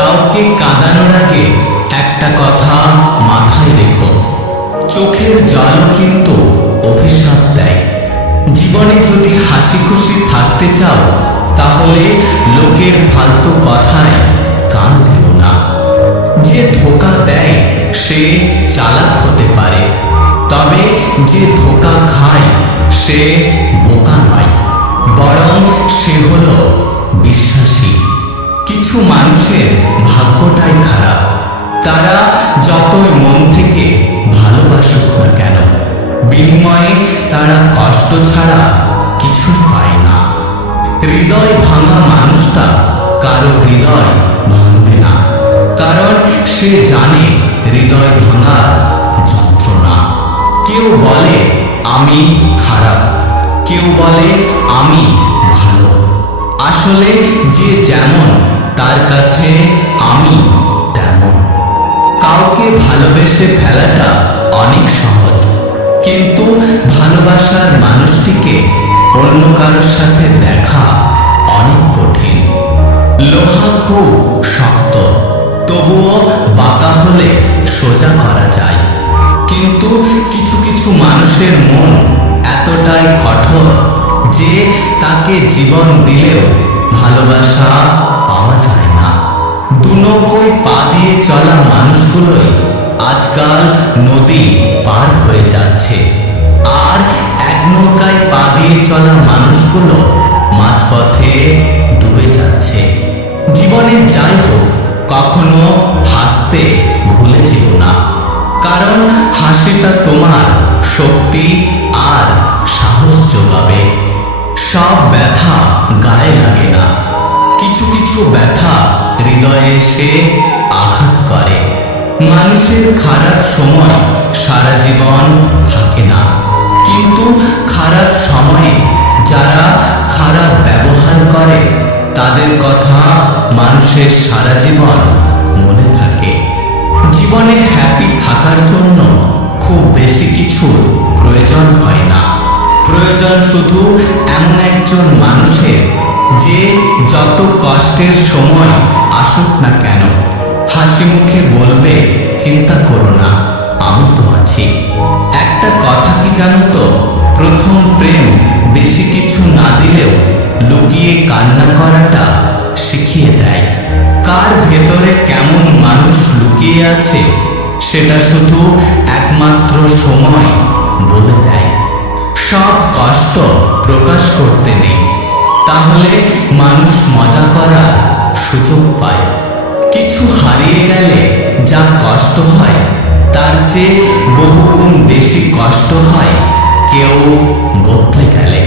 কাউকে কাঁদানোর আগে একটা কথা মাথায় রেখো, চোখের জলও কিন্তু অভিশাপ দেয়। জীবনে যদি হাসি খুশি থাকতে চাও তাহলে লোকের ফালতু কথায় কান দিও না। যে ধোঁকা দেয় সে চালাক হতে পারে, তবে যে ধোঁকা খায় সে বোকা নয়, বরং সে হলো বিশ্বাসী। কিছু মানুষের ভাগ্যটাই খারাপ, তারা যতই মন থেকে ভালোবাসুক না কেন, বিনিময়ে তারা কষ্ট ছাড়া কিছুই পায় না। হৃদয় ভাঙা মানুষটা কারো হৃদয় ভাঙবে না, কারণ সে জানে হৃদয় ভাঙার যন্ত্রণা। কেউ বলে আমি খারাপ, কেউ বলে আমি ভালো, আসলে যে যেমন তার কাছে আমি তেমন। কাউকে ভালোবেসে ফেলাটা অনেক সহজ, কিন্তু ভালোবাসার মানুষটিকে অন্য কারোর সাথে দেখা অনেক কঠিন। লোহা খুব শক্ত, তবুও বাঁকা হলে সোজা করা যায়, কিন্তু কিছু কিছু মানুষের মন এতটাই কঠোর যে তাকে জীবন দিলেও ভালোবাসা পাওয়া যায় না। দুনৌকোয় পা দিয়ে চলা মানুষগুলোই আজকাল নদী পার হয়ে যাচ্ছে, আর এক নৌকায় পা দিয়ে চলা মানুষগুলো মাঝপথে ডুবে যাচ্ছে। জীবনে যাই হোক, কখনো হাসতে ভুলে যেও না, কারণ হাসিটা তোমার শক্তি আর সাহস যোগাবে। সব ব্যথা গায়ে লাগে না, কিছু কিছু ব্যথা হৃদয়ে এসে আঘাত করে। মানুষের খারাপ সময় সারা জীবন থাকে না, কিন্তু খারাপ সময়ে যারা খারাপ ব্যবহার করে তাদের কথা মানুষের সারা জীবন মনে থাকে। জীবনে হ্যাপি থাকার জন্য খুব বেশি কিছুর প্রয়োজন হয় না, প্রয়োজন শুধু এমন একজন মানুষের যে যত কষ্টের সময় আসুক না কেন হাসি মুখে বলবে চিন্তা করো না, আমি তো আছি। একটা কথা কি জানো তো, প্রথম প্রেম বেশি কিছু না দিলেও লুকিয়ে কান্না করাটা শিখিয়ে দেয়। কার ভেতরে কেমন মানুষ লুকিয়ে আছে সেটা শুধু একমাত্র সময় বলে দেয়। সব কষ্ট প্রকাশ করতে নেই, তাহলে মানুষ মজা করার সুযোগ পায়। কিছু হারিয়ে গেলে যা কষ্ট হয় তার চেয়ে বহুগুণ বেশি কষ্ট হয় কেউ বদলে গেলে।